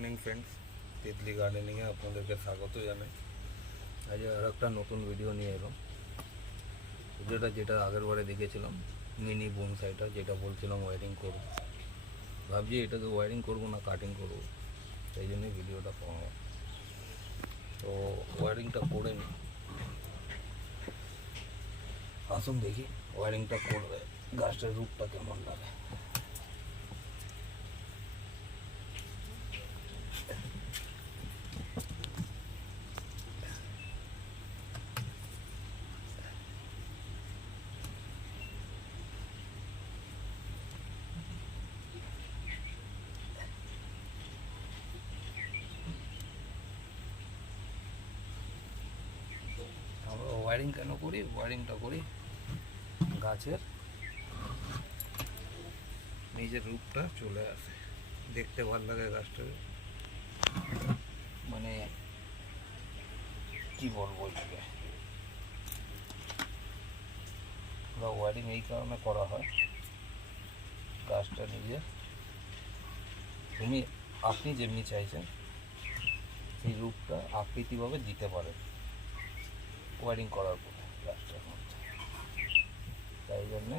Morning friends, Titli গার্ডেনিংয়ে আপনাদেরকে স্বাগত জানাই। আজ আর একটা নতুন ভিডিও নিয়ে এলাম। যেটা আগের বারে দেখেছিলাম মিনি বোনসাইটা, যেটা বলছিলাম ওয়ারিং করব, ভাবছি এটাকে ওয়ারিং করব না কাটিং করব, সেই জন্যই ভিডিওটা পাওয়া। তো ওয়ারিংটা করে নিই, আসুন দেখি ওয়ারিংটা করবে গাছটার রূপটা কেমন লাগে। আমরা ওয়ারিং কেন করি? ওয়ারিংটা করি গাছের নিজের রূপটা চলে আসে, দেখতে ভালো লাগে গাছটা। মানে কি বলবো, এটাকে ওয়ারিং এই কারণে করা হয়, গাছটা নিজের আপনি যেমনি চাইছেন সেই রূপটা আকৃতিভাবে দিতে পারেন ওয়ারিং করার পরে গাছটার মধ্যে। তাই জন্যে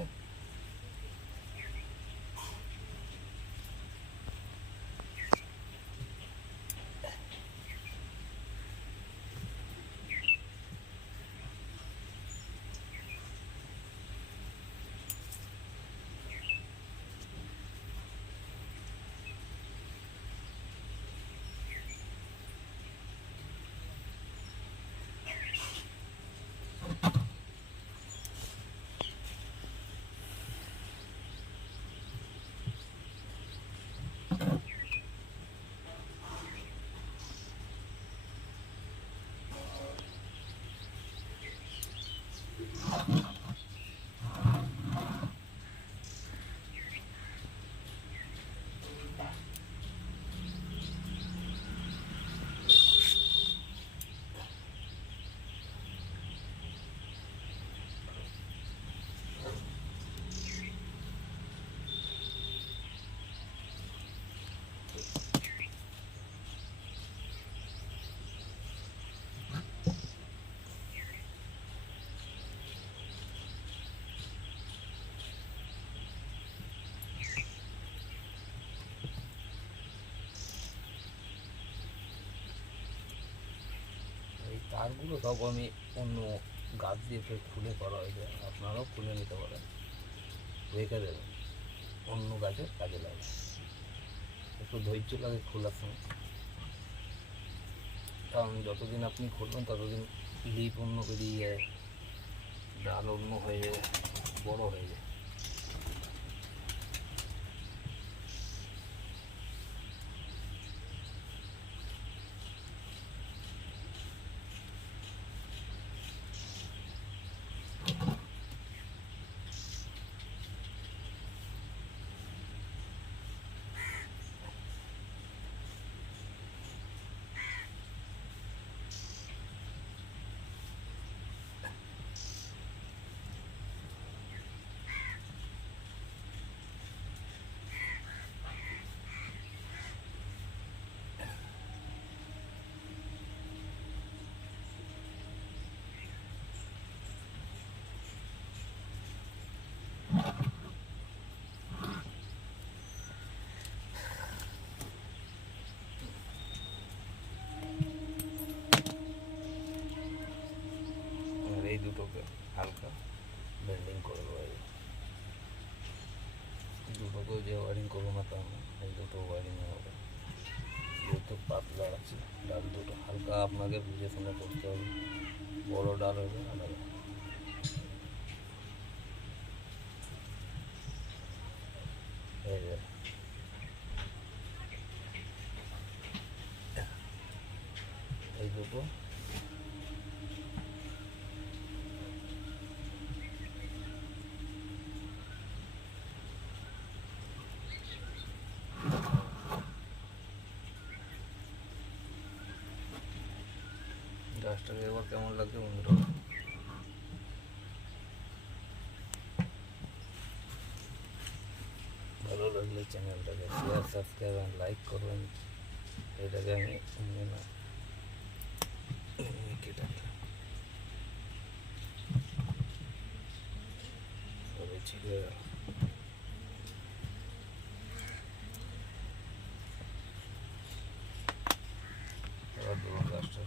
তারগুলো সব আমি অন্য গাছ দিয়ে ফের খুলে করা হয়ে যায়, আপনারাও খুলে নিতে পারেন, রেখে দেবেন, অন্য গাছের কাজে লাগে। একটু ধৈর্য লাগে খোলার সময়, কারণ যতদিন আপনি খুলবেন ততদিন লিপ অন্য বেরিয়ে যায়, ডাল অন্য হয়ে যায়, বড়ো হয়ে যায়। এই দুটোকে হালকা বেন্ডিং করে দেবো, দুটোকেও যে ওয়ারিং করবো না তা না, এই দুটো ওয়ারিং হবে, যেহেতু পাতলা আছে ডাল দুটো, হালকা আপনাকে বুঝে শুনে করতে হবে, বড় ডাল হবে আলাদা। এই দুটো গাছটাকে এবার কেমন লাগছে বন্ধুরা? ভালো লাগলে চ্যানেলটাকে শেয়ার, সাবস্ক্রাইব আর লাইক করবেন। এটাকে আমি কেটে দিলাম, ছিঁড়ে গেল। এবার ধরুন গাছটা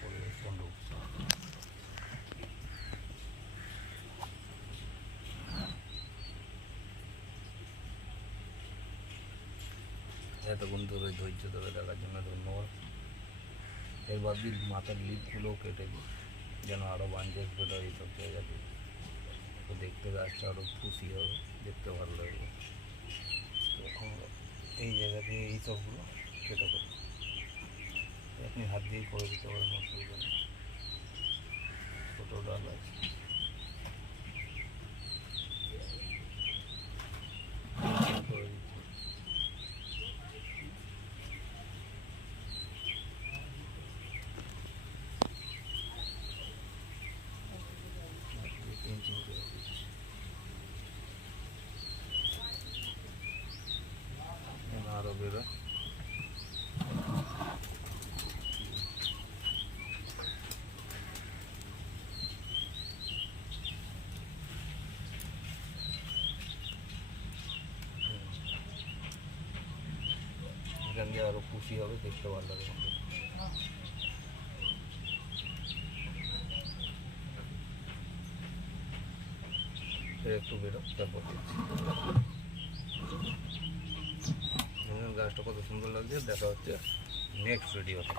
পরিবর্তন ঢুকছে। এতক্ষণ ধরে ধৈর্য ধরে দেখার জন্য ধন্যবাদ। এবার দিন মাথার লিপগুলোও কেটে দিই যেন আরও বাঞ্চেস বেরো এইসব জায়গাতে, তো দেখতে গাছটা আরও খুশি হবে, দেখতে ভালো লাগবে। এখন এই জায়গা থেকে এই সবগুলো কেটে দেবো, আপনি হাত দিয়ে করে দিতে পারেন, অসুবিধা নেই। ছোটো ডাল আছে, করে দিচ্ছি। আরও বেরোয়। এখান দিয়ে আরও খুশি হবে, দেখতে ভালো লাগবে। একটু বেরো, তারপর গাছটা কত সুন্দর লাগছে। দেখা হচ্ছে নেক্সট ভিডিওতে।